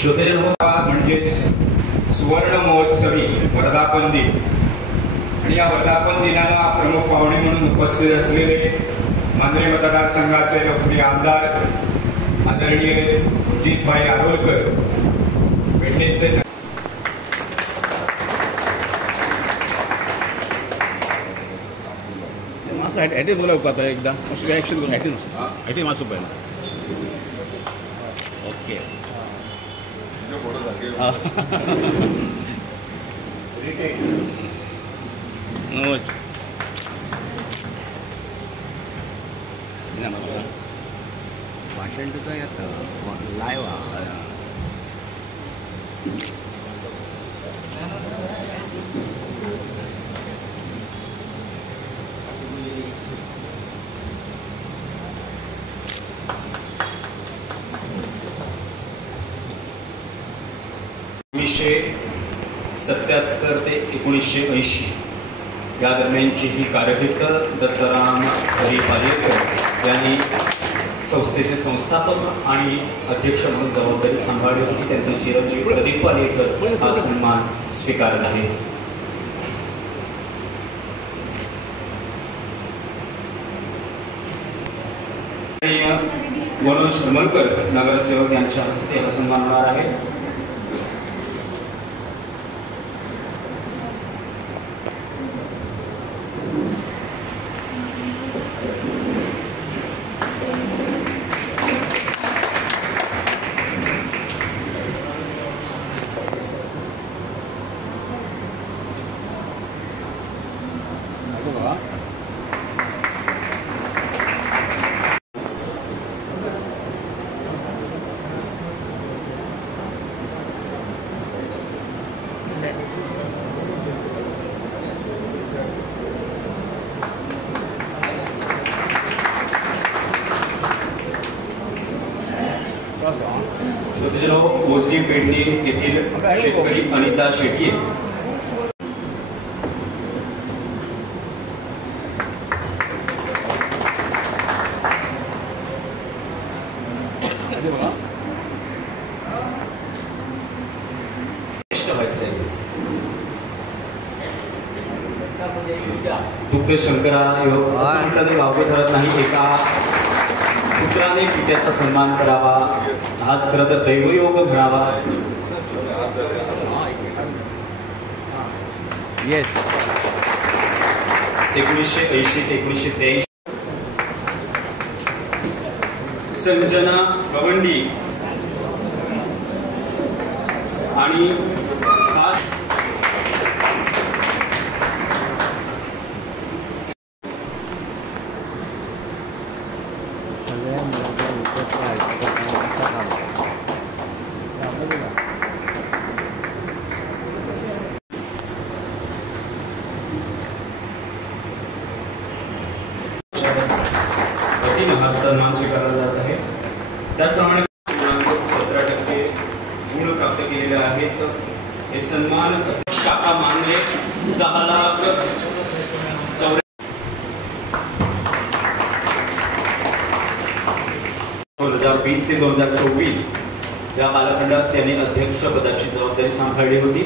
श्रोतेजन म्हणजेच सुवर्ण महोत्सवी वर्धापन दिन आणि या वर्धापन दिनाला प्रमुख पाहुणे म्हणून उपस्थित असलेले मांजरे मतदारसंघाचे लोकप्रिय आमदार आदरणीय अजितभाई आरोलकर पेडणेचे ॲटिन बोला आता एकदा ॲक्शन करून ॲटिन मासू पहिला ओके भाषण तर याचं लाईव्ह (1977 ते 1980) या दरम्यानची ही कारकीर्द दत्तराम हरी पालेकर यांनी संस्थेचे संस्थापक आणि अध्यक्ष म्हणून जबाबदारी सांभाळली होती. त्यांचे चिरंजीव प्रदीप पालेकर हा सन्मान स्वीकारत आहेत. मनोज हरमलकर नगरसेवक यांच्या हस्ते हा सन्मान होणार आहे. मोजगी पेडणे येथील शेतकरी अनिता शेट्ये दुग्ध शंकरायोग असं म्हटलं वावगे ठरत नाही. एका पुत्राने पित्याचा सन्मान करावा, आज खरं तर दैवयोग मिळावा. येस 1980 ते 1983 संजना गवंडी आणि खास हा सन्मान स्वीकारला जात आहे. त्याचप्रमाणे 17% गुण प्राप्त केलेले आहेत. हे सन्मान शाखा मानले 2020 ते 2024 या कालखंडात त्यांनी अध्यक्षपदाची जबाबदारी सांभाळली होती.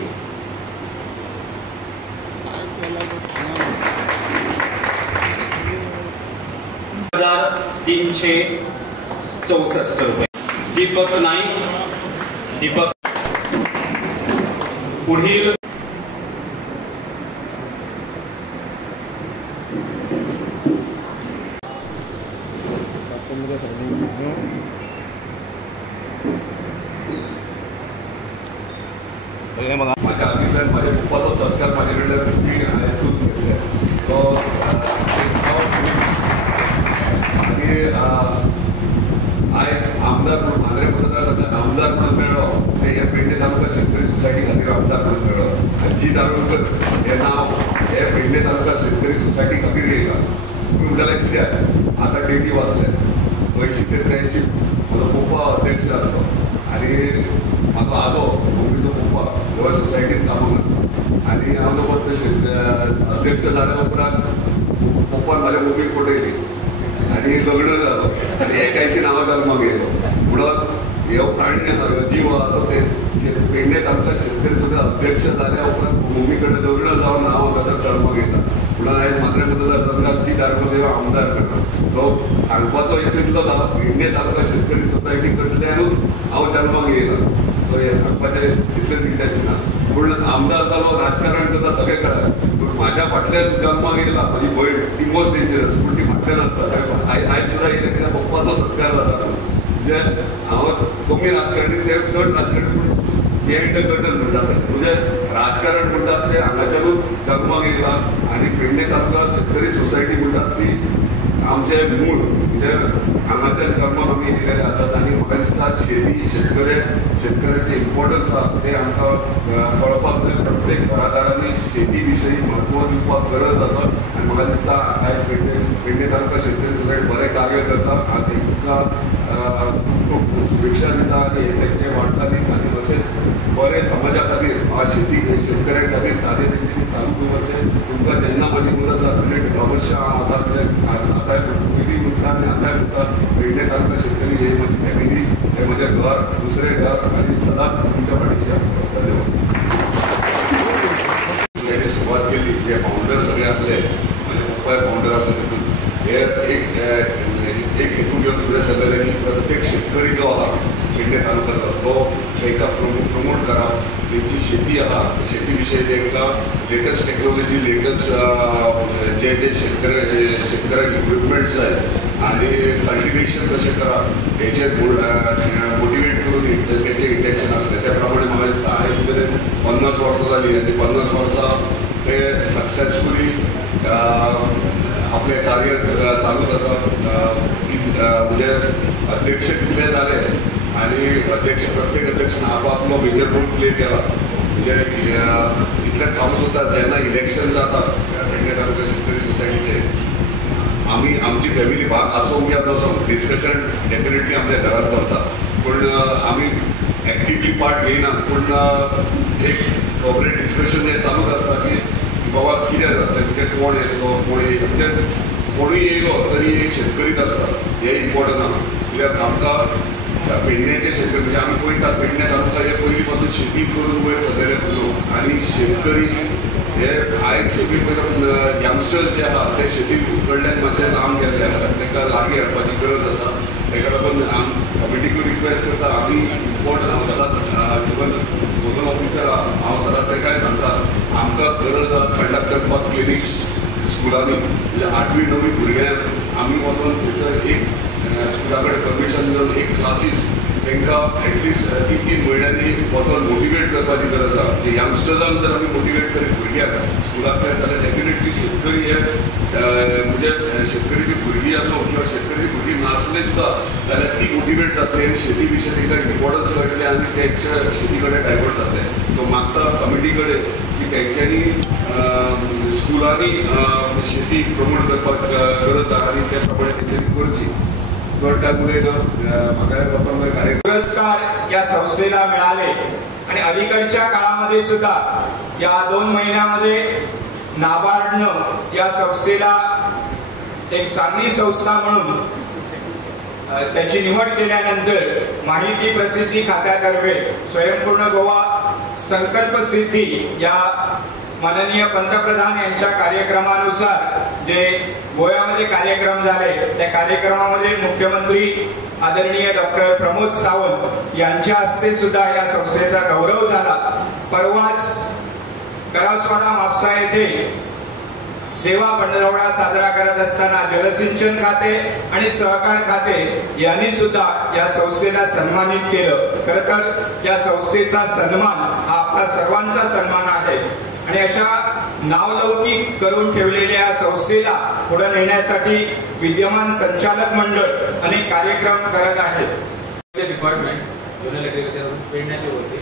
364 रुपये. दीपक नाईक पुढील माझ्या आधीकडे माझ्या पप्पाचा सत्कार माझ्याकडे मी हायस्कूल आज आमदार म्हणून मांजरे मतदारसंघात आमदार म्हणून मिळवलं. ते या पेडणे तालुका शेतकरी सोसायटी खातीर आमदार म्हणून मिळवलं. अजित आरोलकर हे नाव हे पेडणे तालुका शेतकरी सोसायटी खातीर येयला. पूण जाल्यार कित्याक आतां डेटी वाचल्या 80 ते 83 म्हजो पप्पा अध्यक्ष जालो आनी म्हाजो आजो मम्मीचो पप्पा गोवा सोसायटीन कामाक लागलो आनी हांव अध्यक्ष जाल्या उपरांत पप्पान म्हाज्या मम्मीक पटयली आनी लग्न जालो आनी 81 हांव जल्माक येयलो. म्हणून ह्यो प्राणी जीव आहा तो ते पेडणे तालुका शेतकरी सुद्धा अध्यक्ष झाल्या उपरांत भूमीकडे दौडणं जाऊन हांव कसं जल्म घेता म्हणून आयज मांद्रे मतदारसंघाची दारपदेव आमदार करता सो सांगपाचो एक इतलो जाला पेडणे तालुका शेतकरी सोसायटी कडल्यानूच हांव जल्माक येयला सो हे सांगपाचें इतलेंच इंटरेस्ट ना पूण आमदार जालो राजकारण करता सगळें कळ्ळें पूण म्हाज्या फाटल्यान जल्माक येयला म्हजी भयण ती मोस्ट डेंजरस पूण ती फाटल्यान आसता आयज सुद्दां येयलें कित्याक पप्पाचो सत्कार जाता म्हणजे हांव कमी राजकारणी ते चड राजकारणी पूण हे इंटरकर्टन म्हणटा तशें म्हणजे राजकारण म्हणटात ते हांगाच्यानूच जल्माक येयला आनी पेडणे तालुका शेतकरी सोसायटी म्हणटात ती आमचे मूळ म्हणजे हांगाच्या जल्माक आमी येयलेले आसात आनी म्हाका दिसता शेती शेतकऱ्याचें इम्पॉर्टन्स आसा तें आमकां कळपाक जाय प्रत्येक घरादारांनी शेती विशयी म्हत्व दिवपाक गरज आसा आनी म्हाका दिसता आयज पेडणे तालुका शेतकरी सोसायटी बरें कार्य करता आनी तांकां खूब शुभेच्छा दिता आनी तेंचे वाटचालीक आनी तशेंच बरें समाजा खातीर शेतकऱ्यां खातीर आनी तेंच्यांनी चालू दवरचें तुमकां जेन्ना म्हाजी मदत जातली अवश्य हांव आसा आतांय पयलीं म्हणटा आनी आतांय म्हणटा पेडणे तालुका शेतकरी हे म्हजी फॅमिली हे म्हजें घर दुसरें घर आनी सदांच तुमच्या फाटीशी आसता धन्यवाद. सुरवात केली जे फावंडर सगळे आसले म्हणजे पप्पाय फावंडर आसले तितून हे एक हेतू घेवन फुडें सरलेले की प्रत्येक शेतकरी जो आहा पेडणे तालुक्याचो तो तांकां प्रमोट करप तेंची शेती आहा शेती विशयी तांकां लेटस्ट टेक्नॉलॉजी लेटस्ट जे शेतकऱ्यांक इक्विपमेंट्स जाय आनी कल्टिवेशन कशें करप हेचेर मोटिवेट करून तेंचें इंटेंशन आसलें त्या प्रमाणे म्हाका दिसता आयज मेरेन 50 वर्सां जालीं आनी 50 वर्सां ते सक्सेसफुली आपलें कार्य चालूच आसा म्हणजे अध्यक्ष कितले जाले आनी प्रत्येक अध्यक्षान आपलो मेजर रोल प्ले केला म्हणजे इतलेंच सांगूंक सोदता जेन्ना इलेक्शन जाता पेडणे तालुका शेतकरी सोसायटीचे आमची फॅमिली भाग आसूंक या नसो डिस्कशन डेफिनेटली आमच्या घरात चलता पूण आमी एक्टिवली पार्ट घेयनात पूण एक कॉपरेट डिस्कशन हें चालूच आसता की बाबा कितें जाता म्हणजे कोण येतलो म्हणजे कोणूय येयलो तरी एक शेतकरीच आसता हें इम्पॉर्टंट आहा कित्याक आमकां पेडणेचे शेतकरी म्हणजे आमी पळयतात पेडणे तालुका हे पयलीं पासून शेती करून वयर सरलेले लोक आनी शेतकरी हे आयज पळयता यंगस्टर्स जे आहा ते शेती कडल्यान मातशें लांब गेल्ले आसा तांकां लागीं हाडपाची गरज आसा ताका लागून कमिटीक रिक्वेस्ट करता आमी इम्पॉर्टंट हांव सदांच इवन झोनल ऑफिसर हांव सदांच तांकांय सांगता आमकां गरज आसा कंडक्ट करपाक क्लिनिक्स स्कुलांनी म्हणजे 8वी 9वी भुरग्यांक आमी वचून थंयसर एक स्कुला कडेन परमिशन घेवन एक क्लासीस तांकां एटलिस्ट 3 म्हयन्यांनी वचून मोटिवेट करपाची गरज आसा यंगस्टर्सांक जर आमी मोटिवेट करीत भुरग्यांक स्कुलांतल्यान जाल्यार डेफिनेटली शेतकरी हे म्हणजे शेतकरीची भुरगीं आसूं किंवा शेतकरीची भुरगीं नासले सुद्दां जाल्यार ती मोटिवेट जातली आनी शेती विशयी तांकां इम्पॉर्टन्स कळटलें आनी तेंच्या शेती कडेन डायवर्ट जातले सो मागता कमिटी कडेन की तेंच्यांनी स्कुलांनी शेती प्रमोट करपाक गरज आसा आनी त्या प्रमाणे तेंच्यांनी करची चड काय उलयना म्हाका वचोन कार्यक्रम पुरस्कार या संस्थेला मिळाले आणि अलीकडच्या काळामध्ये सुद्धा या 2 महिन्यामध्ये नाबार्डनं या संस्थेला एक चांगली संस्था म्हणून त्याची निवड केल्यानंतर माहिती प्रसिद्धी खात्यातर्फे स्वयंपूर्ण गोवा संकल्प सिद्धी या माननीय पंतप्रधान यांच्या कार्यक्रमानुसार जे गोव्यामध्ये कार्यक्रम झाले त्या कार्यक्रमामध्ये मुख्यमंत्री आदरणीय डॉक्टर प्रमोद सावंत यांच्या हस्ते सुद्धा या संस्थेचा गौरव झाला. परवाच करासवाडा म्हापसा येथे सेवा पंधरवडा साजरा करत असताना जलसिंचन खाते आणि सहकार खाते यांनी सुद्धा या संस्थेला सन्मानित केलं. खरं तर या संस्थेचा सन्मान हा आपला सर्वांचा सन्मान आहे आणि अशा नावलौकिक करून ठेवलेल्या संस्थेला पुढे नेण्यासाठी विद्यमान संचालक मंडळ अनेक कार्यक्रम करत आहेत. डिपार्टमेंट जनरल एग्रीकल्चर पेडण्याचे होते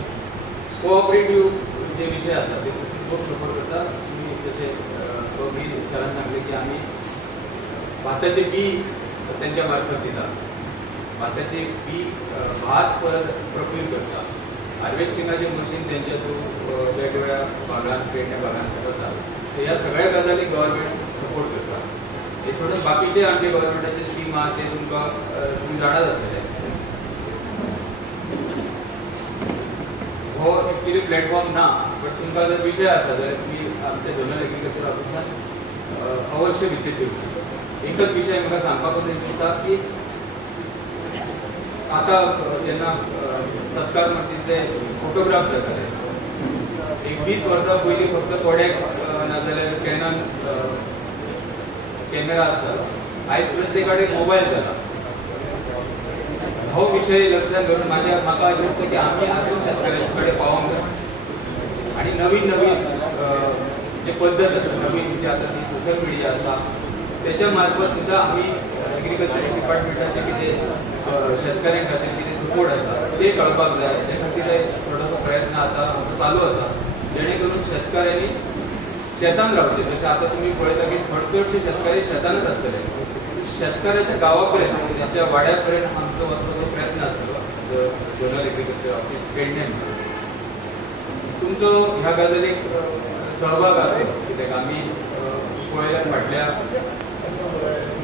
कोऑपरेटिव्ह जे विषय असतात ते खूप सपोर्ट करतात. मी तसे मी सरांना सांगले की आम्ही भाताचे बी त्यांच्या मार्फत देतात. भाताचे बी भात परत प्रक्रिया करतात. हार्वेस्टिंगाचे मशीन त्यांच्या थ्रू वेगवेगळ्या भागांत पेडण्या भागांत करतात. तर या सगळ्या गजाली गव्हर्नमेंट सपोर्ट करतात. हे सोडून बाकीचे आमचे गव्हर्नमेंटाचे स्कीम आहात ते तुम्ही जाणाच आसतले. हो एक्चुअली प्लॅटफॉर्म ना, बट तुमका जर विषय असा जाल्यार तुम्ही आमच्या झोनल एग्रीकल्चर ऑफिसात अवश्य विजीट दिवची. एकच विषय म्हाका सांगपाक दिसता की आता जेन्ना सत्कार मतींचे फोटोग्राफ जाताले, एक 20 वर्सां पयलीं फक्त थोड्याक नाजाल्यार कॅनन कॅमेरा आसतालो. आयज प्रत्येक कडेन मोबायल जाला. हो विषय लक्षात घेऊन म्हाका अशें दिसता की आमी आजून शेतकऱ्यांचे कडेन पावोंक जाय आनी नवीन नवीन जे पद्दत आसा, नवीन जे आतां ती सोशल मिडिया आसा त्याच्या मार्फत सुद्दां आमी एग्रीकल्चर डिपार्टमेंटाचे कितें शेतकऱ्यां खातीर कितें सपोर्ट आसा ते कळपाक जाय. त्या खातीर थोडोसो प्रयत्न आतां आमचो चालू आसा, जेणे करून शेतकऱ्यांनी शेतान रावचे. जशें आतां तुमी पळयता की चडशे शेतकरी शेतानच आसतले. शेतकऱ्याच्या गांवापर्यंत त्याच्या वाड्यापर्यंत आमचो वचपाचो प्रयत्न आसतलो झोनल एग्रीकल्चर ऑफिस पेडणे. तुमचो ह्या गजालीक सहभाग आसत, कित्याक आमी पळयल्यार फाटल्या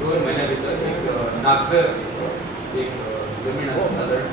2 म्हयन्या भितर एक नागजर एक जमीन आसा सादारण